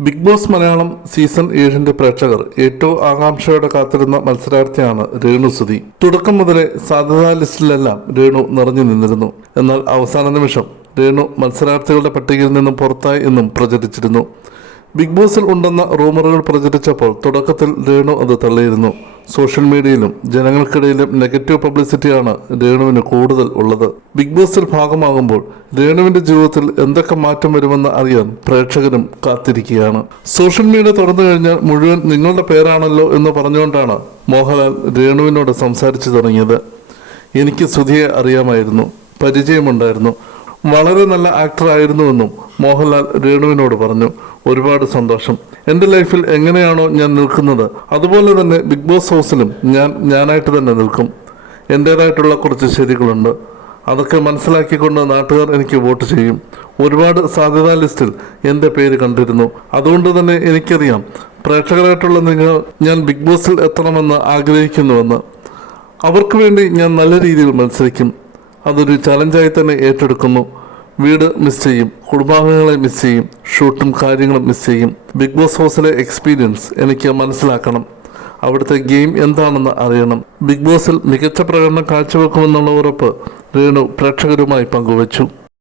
Big boss Malayalam season ഏഴിന്റെ പ്രേക്ഷകർ ഏറ്റവും ആകാംക്ഷയോടെ കാത്തിരുന്ന മത്സരാർത്ഥിയാണ് രേണു സുധി. തുടക്കം മുതലേ സാധ്യതാ ലിസ്റ്റിലെല്ലാം രേണു നിറഞ്ഞു നിന്നിരുന്നു. എന്നാൽ അവസാന നിമിഷം രേണു മത്സരാർത്ഥികളുടെ പട്ടികയിൽ നിന്നും പുറത്തായി എന്നും പ്രചരിച്ചിരുന്നു. ബിഗ് ബോസിൽ ഉണ്ടെന്ന റൂമറുകൾ പ്രചരിച്ചപ്പോൾ തുടക്കത്തിൽ രേണു അത് തള്ളിയിരുന്നു. സോഷ്യൽ മീഡിയയിലും ജനങ്ങൾക്കിടയിലും നെഗറ്റീവ് പബ്ലിസിറ്റിയാണ് രേണുവിന് കൂടുതൽ ഉള്ളത്. ബിഗ് ബോസിൽ ഭാഗമാകുമ്പോൾ രേണുവിന്റെ ജീവിതത്തിൽ എന്തൊക്കെ മാറ്റം വരുമെന്ന് അറിയാൻ പ്രേക്ഷകരും കാത്തിരിക്കുകയാണ്. സോഷ്യൽ മീഡിയ തുറന്നു കഴിഞ്ഞാൽ മുഴുവൻ നിങ്ങളുടെ പേരാണല്ലോ എന്ന് പറഞ്ഞുകൊണ്ടാണ് മോഹൻലാൽ രേണുവിനോട് സംസാരിച്ചു തുടങ്ങിയത്. എനിക്ക് സുധിയെ അറിയാമായിരുന്നു. പരിചയമുണ്ടായിരുന്നു. വളരെ നല്ല ആക്ടർ ആയിരുന്നുവെന്നും മോഹൻലാൽ രേണുവിനോട് പറഞ്ഞു. ഒരുപാട് സന്തോഷം. എന്റെ ലൈഫിൽ എങ്ങനെയാണോ ഞാൻ നിൽക്കുന്നത് അതുപോലെ തന്നെ ബിഗ് ബോസ് ഹൗസിലും ഞാൻ ഞാനായിട്ട് തന്നെ നിൽക്കും. എന്റേതായിട്ടുള്ള കുറച്ച് ശരികളുണ്ട്. അതൊക്കെ മനസ്സിലാക്കിക്കൊണ്ട് നാട്ടുകാർ എനിക്ക് വോട്ട് ചെയ്യും. ഒരുപാട് സാധ്യതാ ലിസ്റ്റിൽ എന്റെ പേര് കണ്ടിരുന്നു. അതുകൊണ്ട് തന്നെ എനിക്കറിയാം പ്രേക്ഷകരായിട്ടുള്ള നിങ്ങൾ ഞാൻ ബിഗ് ബോസിൽ എത്തണമെന്ന് ആഗ്രഹിക്കുന്നുവെന്ന്. അവർക്ക് വേണ്ടി ഞാൻ നല്ല രീതിയിൽ മത്സരിക്കും. അതൊരു ചലഞ്ചായി തന്നെ ഏറ്റെടുക്കുന്നു. വീട് മിസ് ചെയ്യും. കുടുംബാംഗങ്ങളെ മിസ് ചെയ്യും. ഷൂട്ടും കാര്യങ്ങളും മിസ് ചെയ്യും. ബിഗ് ബോസ് ഹൗസിലെ എക്സ്പീരിയൻസ് എനിക്ക് മനസ്സിലാക്കണം. അവിടുത്തെ ഗെയിം എന്താണെന്ന് അറിയണം. ബിഗ് ബോസിൽ മികച്ച പ്രകടനം കാഴ്ചവെക്കുമെന്നുള്ള ഉറപ്പ് രേണു പ്രേക്ഷകരുമായി പങ്കുവച്ചു.